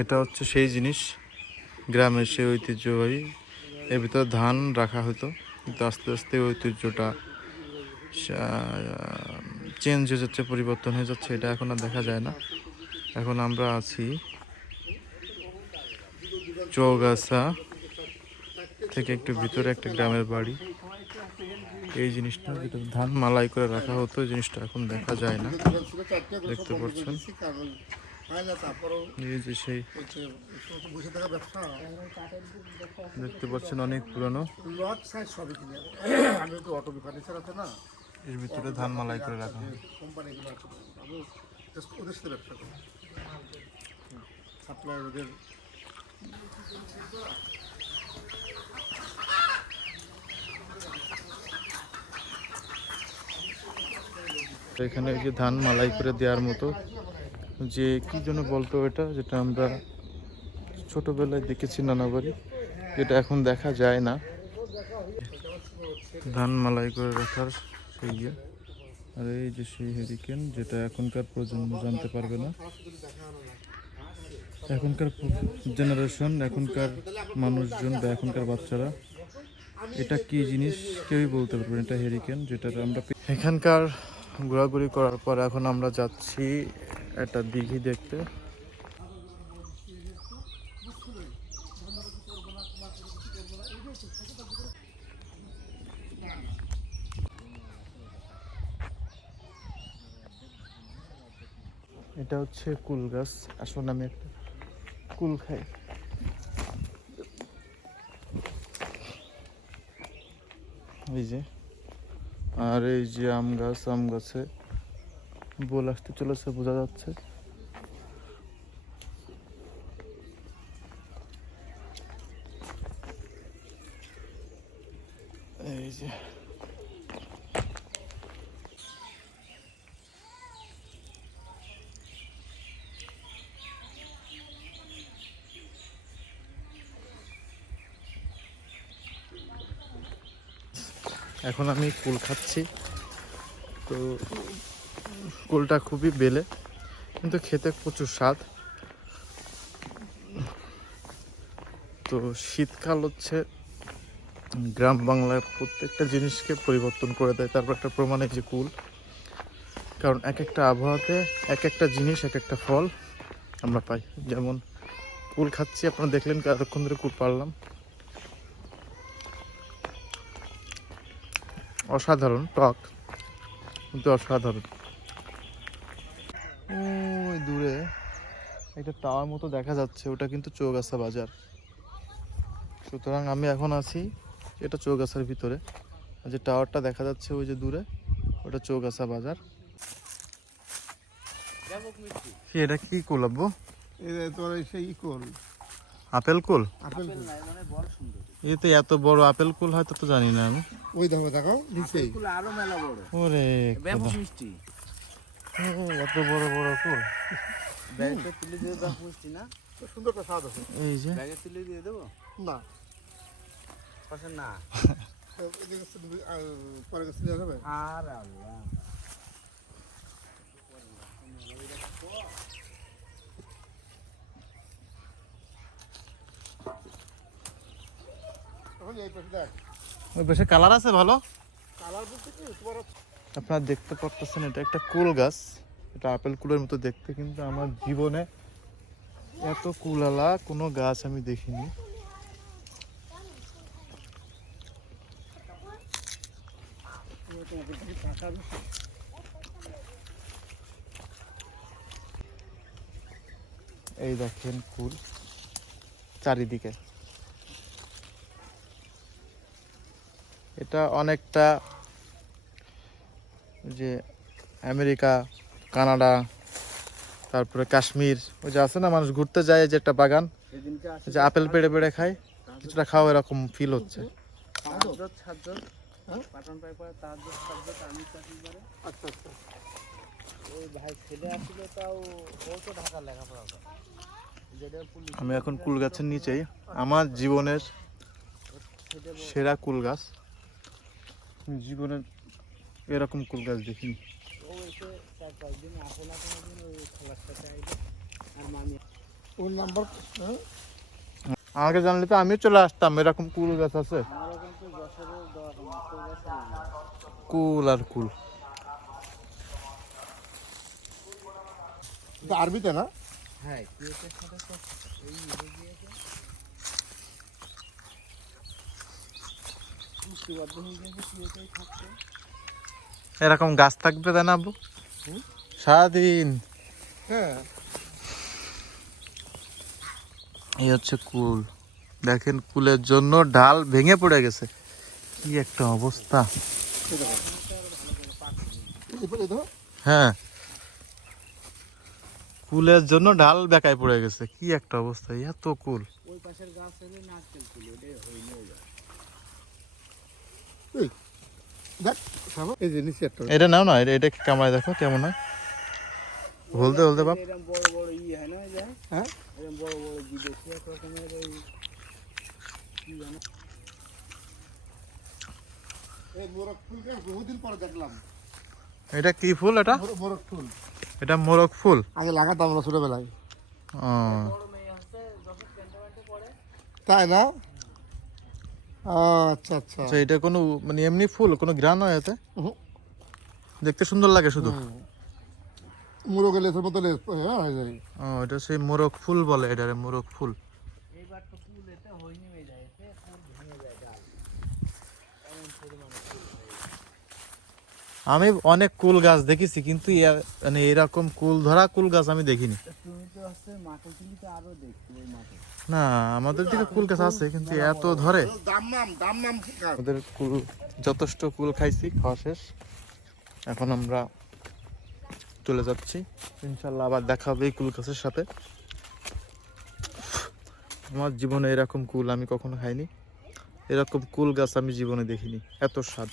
এটা হচ্ছে সেই জিনিস। গ্রামের সেই ঐতিহ্যবাহী। এর ভিতরে ধান রাখা হতো। কিন্তু আস্তে আস্তে ঐতিহ্যটা চেঞ্জ হয়ে যাচ্ছে, পরিবর্তন হয়ে যাচ্ছে। এটা এখন আর দেখা যায় না। এখন আমরা আছি চৌগাছা থেকে একটু ভিতরে একটা গ্রামের বাড়ি। এই জিনিসটা যেটা ধান মালাই করে রাখা হতো। এই জিনিসটা এখন দেখা যায় না। দেখতে পাচ্ছেন। এই যে সেই দেখতে পাচ্ছেন অনেক পুরনো। লট সাইজ সবই কিনে তো অটো ফার্নিচার আছে না। এর ভিতরে ধান মালাই করে রাখা ওদের সাথে ব্যবসা করি। সাপ্লাই ওদের। এখানে যে ধান মালাই করে দেওয়ার মতো। যে কি জন্য বলতো এটা, যেটা আমরা ছোটবেলায় দেখেছি নানাবাড়ি, যেটা এখন দেখা যায় না। ধান মালাই করে রাখার সেই ইয়ে। আর এই যে সেই হেরিকেন যেটা এখনকার প্রজন্ম জানতে পারবে না। এখনকার জেনারেশন এখনকার মানুষজন বা এখনকার বাচ্চারা, এটা কি জিনিস কেউই বলতে পারবে এটা হেরিকেন যেটা আমরা এখানকার ঘোরাঘুরি করার পর এখন আমরা যাচ্ছি একটা দিঘি দেখতে। এটা হচ্ছে কুল গাছ। আসলে আমি একটা কুল খাই। এই যে, আর এই যে আম গাছ, আম গাছে বোল আসতে চলেছে বোঝা যাচ্ছে। এই যে। এখন আমি কুল খাচ্ছি। তো কুলটা খুবই বেলে, কিন্তু খেতে প্রচুর স্বাদ। তো শীতকাল হচ্ছে, গ্রাম বাংলার প্রত্যেকটা জিনিসকে পরিবর্তন করে দেয়, তারপর একটা প্রমাণ যে কুল। কারণ এক একটা আবহাওয়াতে এক একটা জিনিস, এক একটা ফল আমরা পাই। যেমন কুল খাচ্ছি, আপনারা দেখলেন এতক্ষণ ধরে কুল পারলাম অসাধারণ টক, কিন্তু অসাধারণ। ওই দূরে একটা টাওয়ার মতো দেখা যাচ্ছে ওটা কিন্তু চৌগাছা বাজার। সুতরাং আমি এখন আছি এটা চৌগাছার ভিতরে। যে টাওয়ারটা দেখা যাচ্ছে ওই যে দূরে ওটা চৌগাছা বাজার। এটা কি কুল আব্বু? আপেল কুল? আপেল এতে এত বড় আপেল কুল হয়তো তো জানি না আমি। ওই দেখো আরও মেলা বড়। ওরে ব্যাপক মিষ্টি। ও, এত বড় বড় কুল ব্যাগে তুলে দিয়ে ব্যাপক মিষ্টি না? সুন্দর একটা স্বাদ আছে। এই যে। ব্যাগে তুলে দিয়ে দেবো? না। পাশে না। পরে গেছে দেওয়া যাবে আর আল্লাহ। পাশে কালার আছে ভালো? কালার বলতে কি? তোমার আপনারা দেখতে পারতেছেন, এটা একটা কুল গাছ। এটা আপেল কুলের মতো দেখতে, কিন্তু আমার জীবনে এত কুলালা কোনো গাছ আমি দেখিনি। এই দেখেন কুল চারিদিকে। এটা অনেকটা যে আমেরিকা, কানাডা, তারপরে কাশ্মীর, ওই যে আছে না, মানুষ ঘুরতে যায়, যে একটা বাগান যে আপেল পেড়ে পেড়ে খায়, কিছুটা খাওয়া এরকম ফিল হচ্ছে। আমি এখন কুল গাছের নিচেই। আমার জীবনের সেরা কুল গাছ। জীবনের এরকম কুল গাছ দেখিনি। হ্যাঁ? আমাকে জানলে তো আমিও চলে আসতাম এরকম কুল গাছ আছে। কুল আর কুল। আরবিতে না? হ্যাঁ সাথে এরকম গাছ থাকবে তাই না আব্বু সারাদিন। হ্যাঁ। এই হচ্ছে কুল। দেখেন কুলের জন্য ডাল ভেঙে পড়ে গেছে। কি একটা অবস্থা। হ্যাঁ। কুলের জন্য ডাল বেকায় পড়ে গেছে। কি একটা অবস্থা এত কুল। ওই পাশের গাছ হলে নারকেল ছিল ওটাই হয়নি এটা নাও না এটা- এটা কামায় দেখো কেমন হয়? বলতে বলতে বাপ। এরকম বড় বড় ই হয় হ্যাঁ? এটা কি ফুল এটা? মোরগ- মোরগ ফুল। এটা মোরগ ফুল? আগে লাগাতাম আমরা ছোটবেলায়। ও। বড় মেয়ে হচ্ছে যখন ক্যান্টনমেন্টে পড়ে। তাই না? আচ্ছা আচ্ছা। আচ্ছা এটা কোনো মানে এমনি ফুল কোনো গ্রান হয় এতে? দেখতে সুন্দর লাগে শুধু? হুম। মোরগের লেসের মতো লেস হ্যাঁ হয়ে যায়। ও এটা সেই মোরগ ফুল বলে এটা মোরগ ফুল। এইবার তো ফুল এতে হয়নি হয়ে যায় এতে ফুল ভেঙে যায় ডাল। এমন পরিমাণে ফুল যায়। আমি অনেক কুল গাছ দেখেছি কিন্তু মানে এরকম কুল ধরা কুল গাছ আমি দেখিনি। না আমাদের দিকে কুল গাছ আছে কিন্তু এত ধরে। দাম নাম দাম নাম আমাদের কুল যথেষ্ট কুল খাইছি খাওয়া শেষ। এখন আমরা চলে যাচ্ছি। ইনশাল্লাহ আবার দেখা হবে এই কুল গাছের সাথে। আমার জীবনে এরকম কুল আমি কখনো খাইনি। এরকম কুল গাছ আমি জীবনে দেখিনি। এত স্বাদ।